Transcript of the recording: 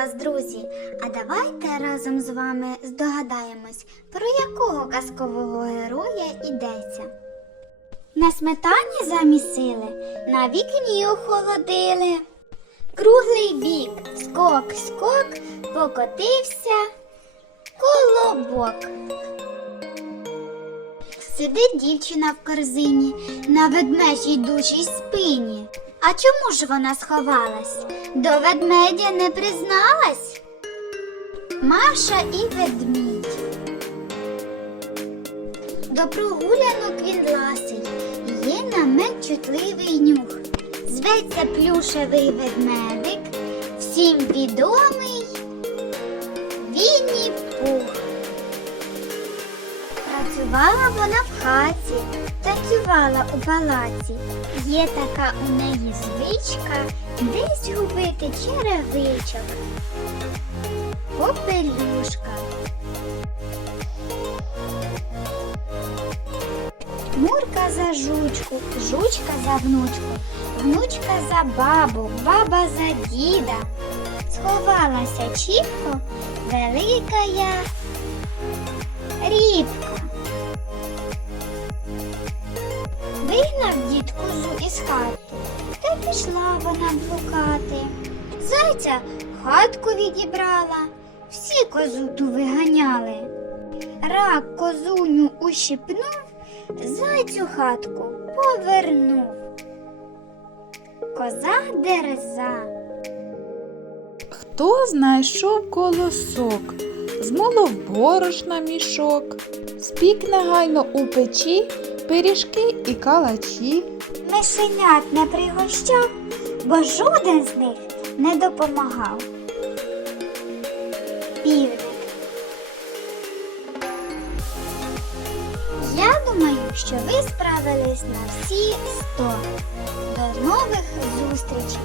вас, друзі! А давайте разом з вами здогадаємось, про якого казкового героя йдеться. На сметані замісили, на вікні охолодили. Круглий бік, скок, скок, покотився колобок. Сидить дівчина в корзині на ведмежій дужій спині. А чому ж вона сховалась? До ведмедя не призналась? Маша і ведмідь. До прогулянок він ласий, є на мед чутливий нюх. Зветься плюшевий ведмедик, всім відомий Працювала вона в хаті, танцювала у палаці. Є така у неї звичка десь губити черевичок. Попелюшка. Мурка за жучку, жучка за внучку, внучка за бабу, баба за діда. Сховалася чіпко велика я рібка. Із хати, та пішла вона блукати. Зайця хатку відібрала, всі козу ту виганяли. Рак козуню ущипнув, зайцю хатку повернув. Коза дереза. Хто знайшов колосок, змолов борошна мішок, спік негайно у печі, пиріжки і калачі. Мишенят не пригощав, бо жоден з них не допомагав. Півник. Я думаю, що ви справились на всі сто. До нових зустрічей!